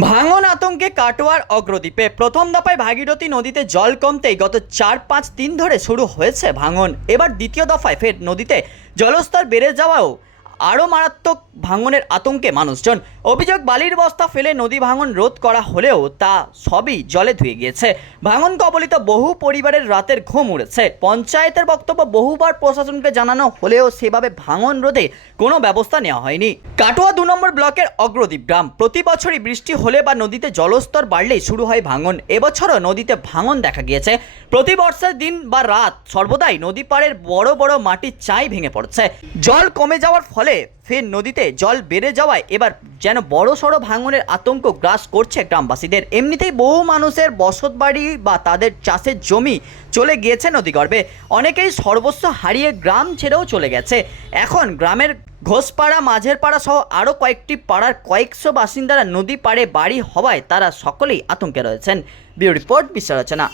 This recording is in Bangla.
ভাঙন আতঙ্কে কাটোয়ার অগ্রদ্বীপে প্রথম দফায় ভাগীরথী নদীতে জল কমতেই গত চার পাঁচ দিন ধরে শুরু হয়েছে ভাঙন। এবার দ্বিতীয় দফায় ফের নদীতে জলস্তর বেড়ে যাওয়াও আরও মারাত্মক ভাঙনের আতঙ্কে মানুষজন। অভিযোগ, বালির বস্তা ফেলে নদী ভাঙন রোধ করা হলেও তা সবই জলে ধুয়ে গিয়েছে। ভাঙন কবলিত বহু পরিবারের রাতের ঘুম উড়েছে। পঞ্চায়েতের বক্তব্য বহুবার প্রশাসনকে জানানো হলেও সেভাবে ভাঙন রোধে কোনো ব্যবস্থা নেওয়া হয়নি। কাটোয়া দু নম্বর ব্লকের অগ্রদ্বীপ গ্রাম। প্রতি বছরই বৃষ্টি হলে বা নদীতে জলস্তর বাড়লেই শুরু হয় ভাঙন। এবছরও নদীতে ভাঙন দেখা গিয়েছে। প্রতি বর্ষের দিন বা রাত সর্বদাই নদী পাড়ের বড় বড় মাটির চাই ভেঙে পড়ছে। জল কমে যাওয়ার ফলে ফের নদীতে জল বেড়ে যাওয়ায় এবার যেন বড় সড়ো ভাঙনের আতঙ্ক গ্রাস করছে গ্রামবাসীদের। এমনিতেই বহু মানুষের বসতবাড়ি বা তাদের চাষের জমি চলে গিয়েছে নদীগর্ভে। অনেকেই সর্বস্ব হারিয়ে গ্রাম ছেড়েও চলে গেছে। এখন গ্রামের ঘোষপাড়া মাঝের পাড়া সহ আরও কয়েকটি পাড়ার কয়েকশো বাসিন্দারা নদী পাড়ে বাড়ি হওয়ায় তারা সকলেই আতঙ্কে রয়েছেন। বিউ রিপোর্ট বিশ্লেষণা